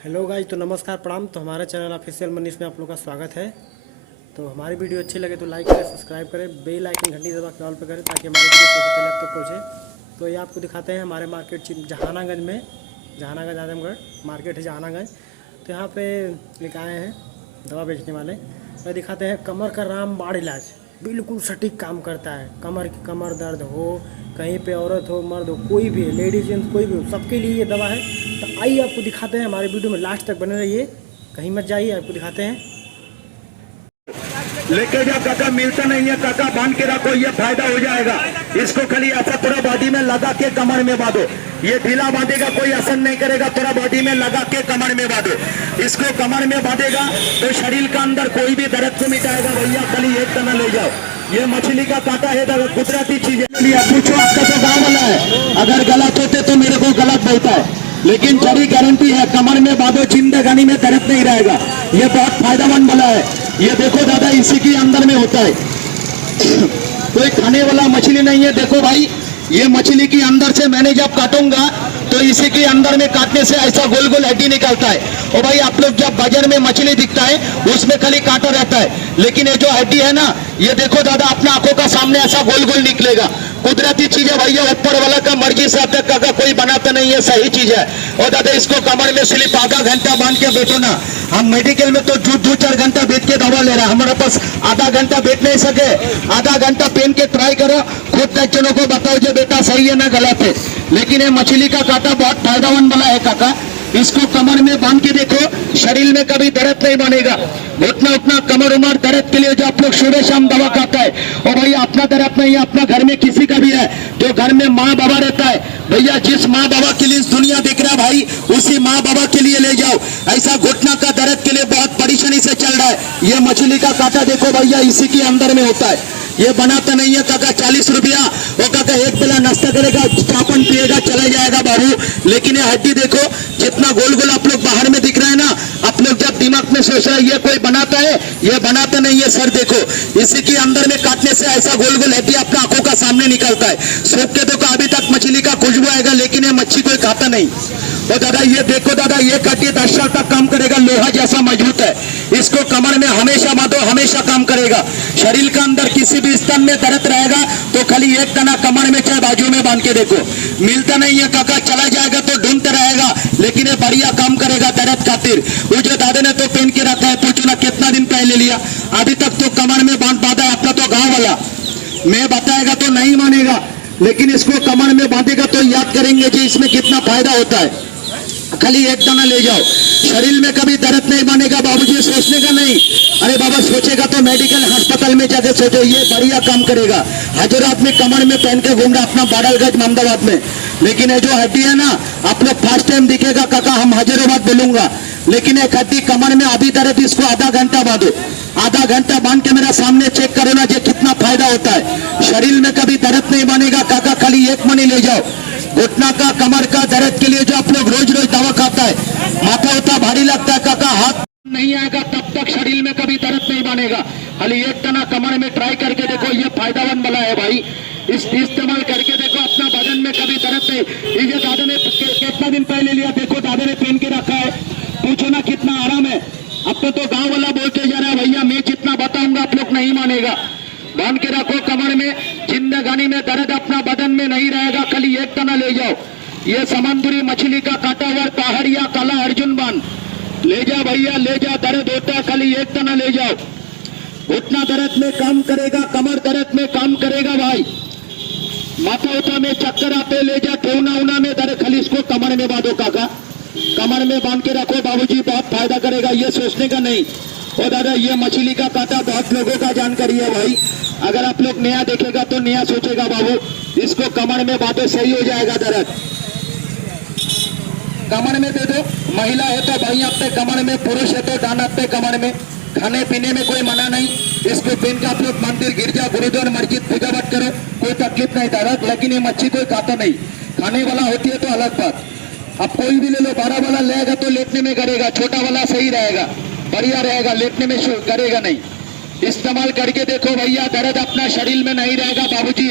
Hello guys, तो नमस्कार प्रणाम। तो हमारे चैनल ऑफिशियल मनीष में आप लोग का स्वागत है। तो हमारी वीडियो अच्छी लगे तो लाइक करें, सब्सक्राइब करें, बेल आइकन घंटी दबा के ऑल पे करें ताकि हमारी वीडियो सबसे पहले आप तक पहुँचे। तो ये आपको दिखाते हैं हमारे मार्केट जहानागंज में, जहानागंज आजमगढ़ मार्केट है जहानागंज। तो यहाँ पे लेकर आए हैं दवा बेचने वाले। तो दिखाते हैं कमर का रामबाण इलाज, बिल्कुल सटीक काम करता है। कमर दर्द हो, कहीं पे औरत हो मर्द हो, कोई भी है, लेडीज जेंट्स कोई भी हो, सबके लिए ये दवा है। तो आइए आपको दिखाते हैं, हमारे वीडियो में लास्ट तक बने रहिए, कहीं मत जाइए, आपको दिखाते हैं। लेके जा काका, मिलता नहीं है काका, बांध के रखो, ये फायदा हो जाएगा। इसको खाली ऐसा पूरा बॉडी में लगा के कमर में बांधो, ये ढीला बांधेगा, कोई असर नहीं करेगा। पूरा बॉडी में लगा के कमर में बांधो, इसको कमर में बांधेगा तो शरीर का अंदर कोई भी दर्द को मिटाएगा। भैया खाली एक तना ले जाओ, ये मछली का कांटा है, कुदरती चीज है। पूछो, आपका तो गाँव वाला है, अगर गलत होते तो मेरे को गलत बोलता है, लेकिन जड़ी गारंटी है, कमर में बांधो, जिंदगानी में दर्द नहीं रहेगा। ये बहुत फायदेमंद वाला है। ये देखो दादा, इसी के अंदर में होता है, कोई खाने वाला मछली नहीं है। देखो भाई, ये मछली के अंदर से मैंने जब काटूंगा तो इसी के अंदर में काटने से ऐसा गोल गोल हड्डी निकलता है। और भाई आप लोग जब बाजार में मछली दिखता है उसमें खाली कांटा रहता है, लेकिन ये जो हड्डी है ना, ये देखो दादा, अपना आंखों का सामने ऐसा गोल गोल निकलेगा। कुदरती चीज है भैया, ऊपर वाला का मर्जी से अब तक का कोई बनाता नहीं है, सही चीज है। और दादा इसको कमर में स्लिप आधा घंटा बांध के बैठो ना। हम मेडिकल में तो 2-4 घंटा बैठ के दवा ले रहे हैं, हमारे पास आधा घंटा बैठ नहीं सके। आधा घंटा पहन के ट्राई करो, खुद तक जनों को बताओ जो बेटा सही है ना गलत है। लेकिन ये मछली का कांटा बहुत फायदेमंद वाला है काका, इसको कमर में बांध के देखो, शरीर में कभी दर्द नहीं बनेगा। उतना उतना कमर उमर दर्द के लिए जो आप लोग सुबह शाम दवा खाता है, और भैया अपना दर्द नहीं है, अपना घर में किसी का भी है, जो घर में माँ बाबा रहता है, भैया जिस माँ बाबा के लिए दुनिया दिख रहा है भाई, उसी माँ बाबा के लिए ले जाओ। ऐसा घुटना का दर्द के लिए बहुत परेशानी से चल रहा है, ये मछली का कांटा देखो भैया, इसी के अंदर में होता है। ये बनाता नहीं है काका, 40 रुपया। वो काका एक बेला नाश्ता करेगा, चापन पिएगा, चला जाएगा बाबू। लेकिन ये हड्डी देखो, जितना गोल गोल आप लोग बाहर में दिख रहा है ना, आप लोग जब दिमाग में सोच रहे हैं ये कोई बनाता है, ये बनाता नहीं है। सर देखो, इसी के अंदर में काटने से ऐसा गोल गोल हड्डी अपना आंखों का सामने निकलता है। सूख के देखो, अभी तक मछली का खुशबू आएगा, लेकिन ये मच्छी कोई खाता नहीं। और दादा ये देखो दादा, ये काटिए 10 साल तक काम करेगा, लोहा जैसा मजबूत है। इसको कमर में हमेशा बांधो, हमेशा काम करेगा। शरीर का अंदर किसी भी स्तन में दर्द रहेगा तो खाली एक तना कमर में चाहे बाजू में बांध के देखो, मिलता नहीं है काका, चला जाएगा तो ढूंढते रहेगा, लेकिन ये बढ़िया काम करेगा दर्द खातिर। वो जो दादा ने तो पहन के रखा है, पूछो ना कितना दिन पहले लिया, अभी तक तो कमर में बांधा है। अपना तो गाँव वाला, मैं बताएगा तो नहीं मानेगा, लेकिन इसको कमर में बांधेगा तो याद करेंगे जी इसमें कितना फायदा होता है। खाली एक दाना ले जाओ, शरीर में कभी दर्द नहीं बनेगा। बाबूजी सोचने का नहीं, अरे बाबा सोचेगा तो मेडिकल अस्पताल में जाके सोचो, ये बढ़िया काम करेगा। हजरात में कमर में पहन के घूम रहा अपना बाडलगंज अहमदाबाद में, लेकिन ये जो हड्डी है ना, आप लोग फर्स्ट टाइम दिखेगा काका, हम हजारों बोलूंगा, लेकिन एक हड्डी कमर में अभी दर्द, इसको आधा घंटा बांधो, आधा घंटा बांध के मेरा सामने चेक करो ना, जो कितना फायदा होता है। शरीर में कभी दर्द नहीं बनेगा काका, खाली एक मनी ले जाओ। घुटना का कमर का दर्द के लिए जो आप लोग रोज रोज दवा खाता है, माथा उठा भारी लगता है काका, हाथ नहीं आएगा तब तक शरीर में कभी दर्द नहीं बनेगा। खाली एक तना कमर में ट्राई करके देखो, ये फायदेमंद वाला है भाई, इस इस्तेमाल करके देखो, अपना बदन में कभी दर्द नहीं। ये दादा ने कितना दिन पहले लिया, देखो दादा ने पहन के रखा है, पूछो ना कितना आराम है। अब तो गाँव वाला बोलते जा रहा है, भैया मैं जितना बताऊंगा आप लोग नहीं मानेगा। बांध के रखो कमर में, जिंदगानी में दर्द अपना बदन में नहीं रहेगा, खाली एक तना ले जाओ। ये समुद्री मछली का कांटा हुआ पहाड़िया काला अर्जुन बांध ले जा भैया, ले जा, दर्द होता है, खाली एक तना ले जाओ। उतना दर्द में काम करेगा, कमर दर्द में काम करेगा भाई। माथा उठा में चक्कर आते, ले जा, ठेवना उना में दर्द, खाली इसको कमर में बांधो काका, कमर में बांध के रखो बाबूजी, बहुत फायदा करेगा, ये सोचने का नहीं। और दादा ये मछली का कांटा बहुत लोगों का जानकारी है भाई, अगर आप लोग नया देखेगा तो नया सोचेगा बाबू। इसको कमर में बांधो, सही हो जाएगा दर्द। कमर में दे दो, महिला है तो भाई अपने कमर में, पुरुष है तो डान अपने कमर में। खाने पीने में कोई मना नहीं, इसको पहन के आप लोग मंदिर, गिरजा, गुरुद्वार, मस्जिद पूजा पाठ करो, कोई तकलीफ नहीं दर्द। लेकिन ये मच्छी कोई खाता नहीं, खाने वाला होती है तो अलग बात। अब कोई भी ले लो, 12 वाला लेगा तो लेटने में करेगा, छोटा वाला सही रहेगा, बढ़िया रहेगा, लेटने में करेगा नहीं। इस्तेमाल करके देखो भैया, दर्द अपना शरीर में नहीं रहेगा बाबूजी।